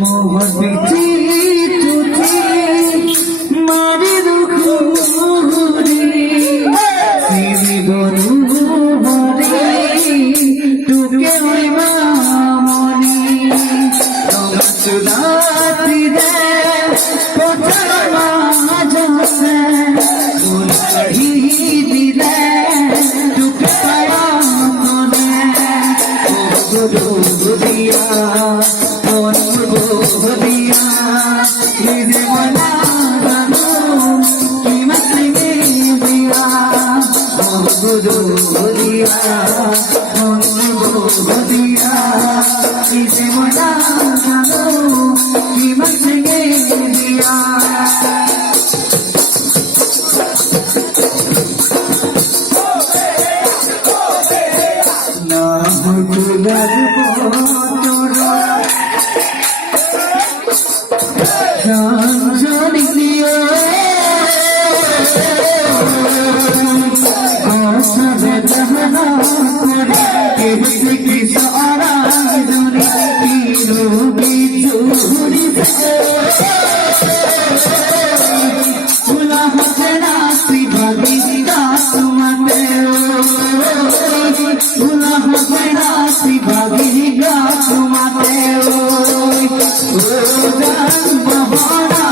मोहब्बती तुझे मारी दुखुरी सीधी बोलू बोली तुके हुई मामोनी सुधाती दे पोचमा जैसे फूल कही दिले तुके पाया मोने ओ गुरु दिया दिया मुझे बना दो कि मत दिया गुरु दिया दिया मुझे बना दो कि मत दिया ना खुदा जान दियो आसब जहना किसी की सारा दुनी तीरों की चोरी से खुला हसना सी भागी का सुमते खुला हसना सी भागी का सुमते जान बहाना